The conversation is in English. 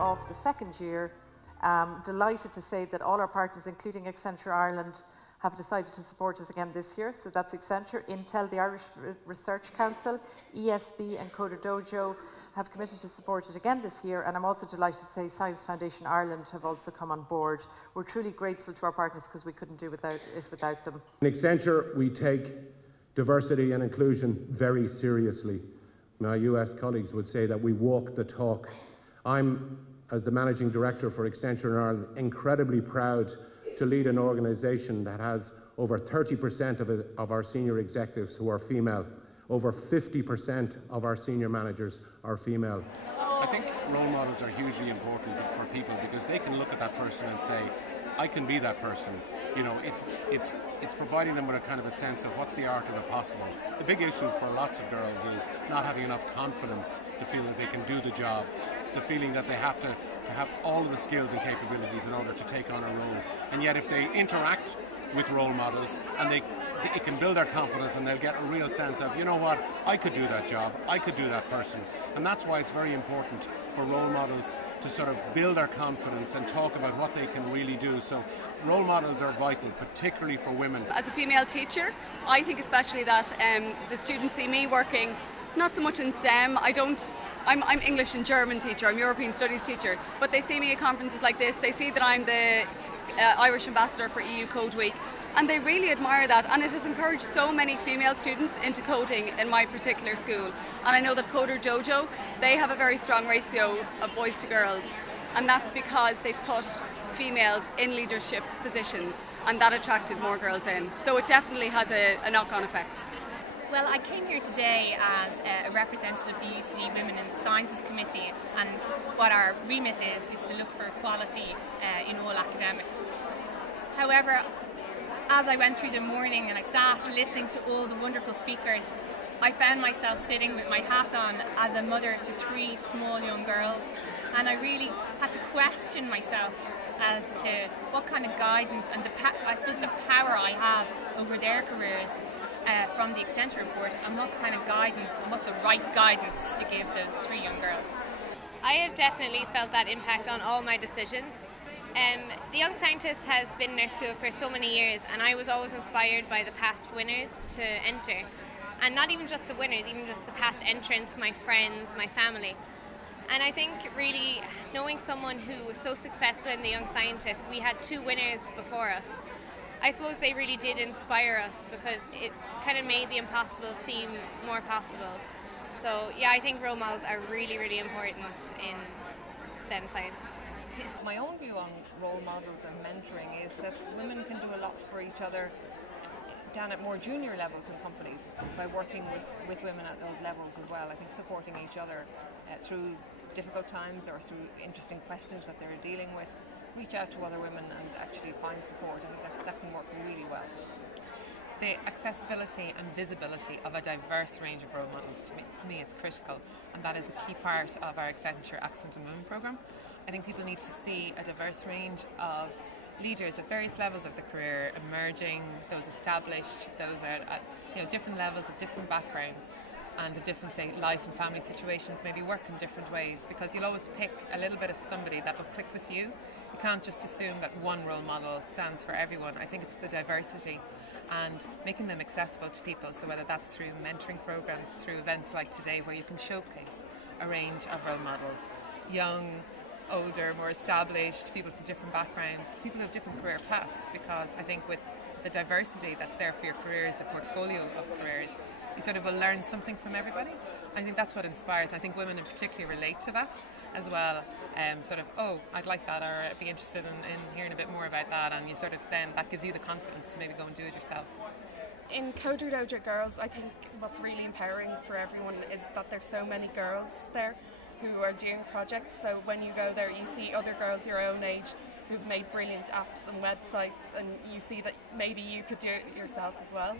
off the second year. Delighted to say that all our partners, including Accenture Ireland, have decided to support us again this year. So that's Accenture, Intel, the Irish Research Council, ESB and Coder Dojo have committed to support it again this year, and I'm also delighted to say Science Foundation Ireland have also come on board. We're truly grateful to our partners because we couldn't do it without them. In Accenture, we take diversity and inclusion very seriously. My US colleagues would say that we walk the talk. I'm, as the Managing Director for Accenture in Ireland, incredibly proud to lead an organisation that has over 30% of our senior executives who are female. Over 50% of our senior managers are female. I think role models are hugely important for people because they can look at that person and say, I can be that person. You know, it's providing them with a kind of a sense of what's the art of the possible. The big issue for lots of girls is not having enough confidence to feel that they can do the job, the feeling that they have to have all of the skills and capabilities in order to take on a role. And yet if they interact with role models and it can build their confidence and they'll get a real sense of, you know what, I could do that job, I could do that person. And that's why it's very important for role models to sort of build their confidence and talk about what they can really do. So role models are vital, particularly for women. As a female teacher, I think especially that the students see me working not so much in STEM. I'm English and German teacher, I'm European Studies teacher, but they see me at conferences like this, they see that I'm the Irish ambassador for EU Code Week, and they really admire that, and it has encouraged so many female students into coding in my particular school. And I know that Coder Dojo, they have a very strong ratio of boys to girls, and that's because they put females in leadership positions, and that attracted more girls in. So it definitely has a knock-on effect. Well, I came here today as a representative of the UCD Women in the Sciences Committee, and what our remit is to look for equality in all academics. However, as I went through the morning and I sat listening to all the wonderful speakers, I found myself sitting with my hat on as a mother to 3 small young girls, and I really had to question myself as to what kind of guidance and I suppose the power I have over their careers from the Accenture report, and what kind of guidance and what's the right guidance to give those 3 young girls. I have definitely felt that impact on all my decisions. The Young Scientist has been in our school for so many years, and I was always inspired by the past winners to enter. And not even just the winners, even just the past entrants, my friends, my family. And I think really knowing someone who was so successful in the Young Scientist, we had 2 winners before us. I suppose they really did inspire us because it kind of made the impossible seem more possible. So yeah, I think role models are really, really important in STEM sciences. My own view on role models and mentoring is that women can do a lot for each other down at more junior levels in companies by working with women at those levels as well. I think supporting each other through difficult times or through interesting questions that they're dealing with. Reach out to other women and actually find support. I think that can work really well. The accessibility and visibility of a diverse range of role models to me is critical, and that is a key part of our Accenture Accent and Women programme. I think people need to see a diverse range of leaders at various levels of the career, emerging, those established, those at different levels of different backgrounds and of different, say, life and family situations, maybe work in different ways, because you'll always pick a little bit of somebody that will click with you. You can't just assume that one role model stands for everyone. I think it's the diversity and making them accessible to people, so whether that's through mentoring programs, through events like today where you can showcase a range of role models, young, older, more established, people from different backgrounds, people who have different career paths, because I think with the diversity that's there for your careers, the portfolio of careers, you sort of will learn something from everybody. I think that's what inspires. I think women in particular relate to that as well. Sort of, oh, I'd like that, or I'd be interested in hearing a bit more about that, and you sort of then that gives you the confidence to maybe go and do it yourself. In Coder Dojo Girls, I think what's really empowering for everyone is that there's so many girls there who are doing projects. So when you go there, you see other girls your own age who've made brilliant apps and websites, and you see that maybe you could do it yourself as well.